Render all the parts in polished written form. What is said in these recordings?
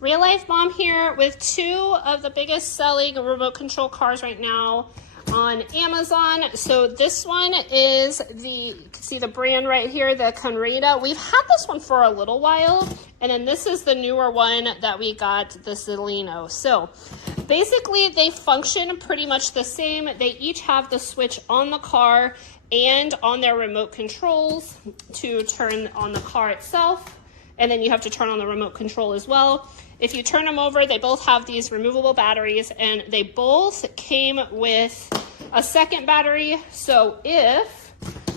Real Life Mom here with two of the biggest selling remote control cars right now on Amazon. So this one is you can see the brand right here, the Qureda. We've had this one for a little while, and then this is the newer one that we got, the Zalneo. So basically they function pretty much the same. They each have the switch on the car and on their remote controls to turn on the car itself. And then you have to turn on the remote control as well. If you turn them over, they both have these removable batteries, and they both came with a second battery. So if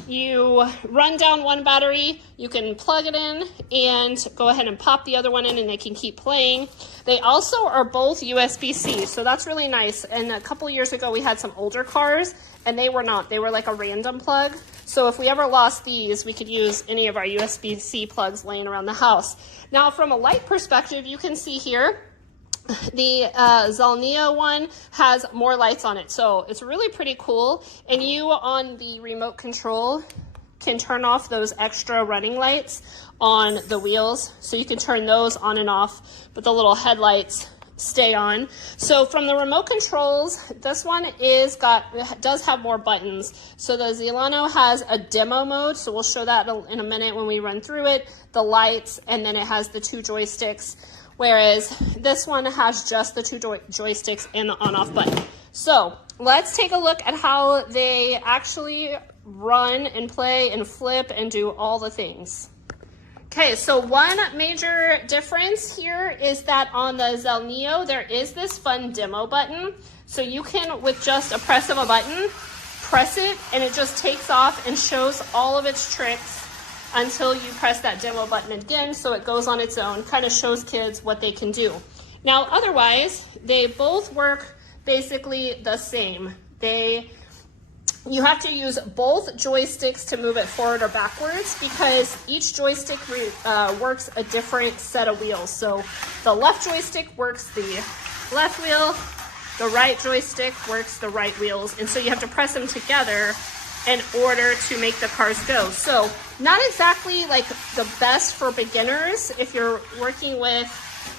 you run down one battery, you can plug it in and go ahead and pop the other one in, and they can keep playing. They also are both USB-C, so that's really nice. And a couple years ago, we had some older cars, and they were not. They were like a random plug. So if we ever lost these, we could use any of our USB-C plugs laying around the house. Now, from a light perspective, you can see here, the Zalneo one has more lights on it. So it's really pretty cool. And you on the remote control can turn off those extra running lights on the wheels. So you can turn those on and off, but the little headlights stay on. So from the remote controls, this one does have more buttons. So the Zalneo has a demo mode, so we'll show that in a minute when we run through it, the lights, and then it has the two joysticks, whereas this one has just the two joysticks and the on-off button. So let's take a look at how they actually run and play and flip and do all the things. Okay, so one major difference here is that on the Zalneo, there is this fun demo button. So you can, with just a press of a button, press it, and it just takes off and shows all of its tricks until you press that demo button again, so it goes on its own, kind of shows kids what they can do. Now, otherwise, they both work basically the same. You have to use both joysticks to move it forward or backwards because each joystick works a different set of wheels. So the left joystick works the left wheel, the right joystick works the right wheels, and so you have to press them together in order to make the cars go. So not exactly like the best for beginners. If you're working with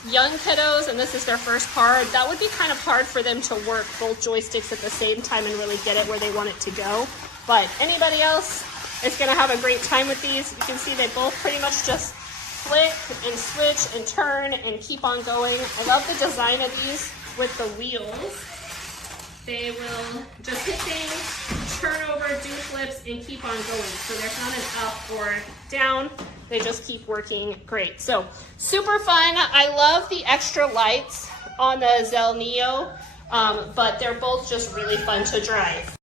young kiddos and this is their first car, that would be kind of hard for them to work both joysticks at the same time and really get it where they want it to go. But anybody else is going to have a great time with these. You can see they both pretty much just flick and switch and turn and keep on going. I love the design of these with the wheels. They will just hit things, turn over, do flips, and keep on going. So there's not an up or down. They just keep working great. So super fun. I love the extra lights on the Zalneo, but they're both just really fun to drive.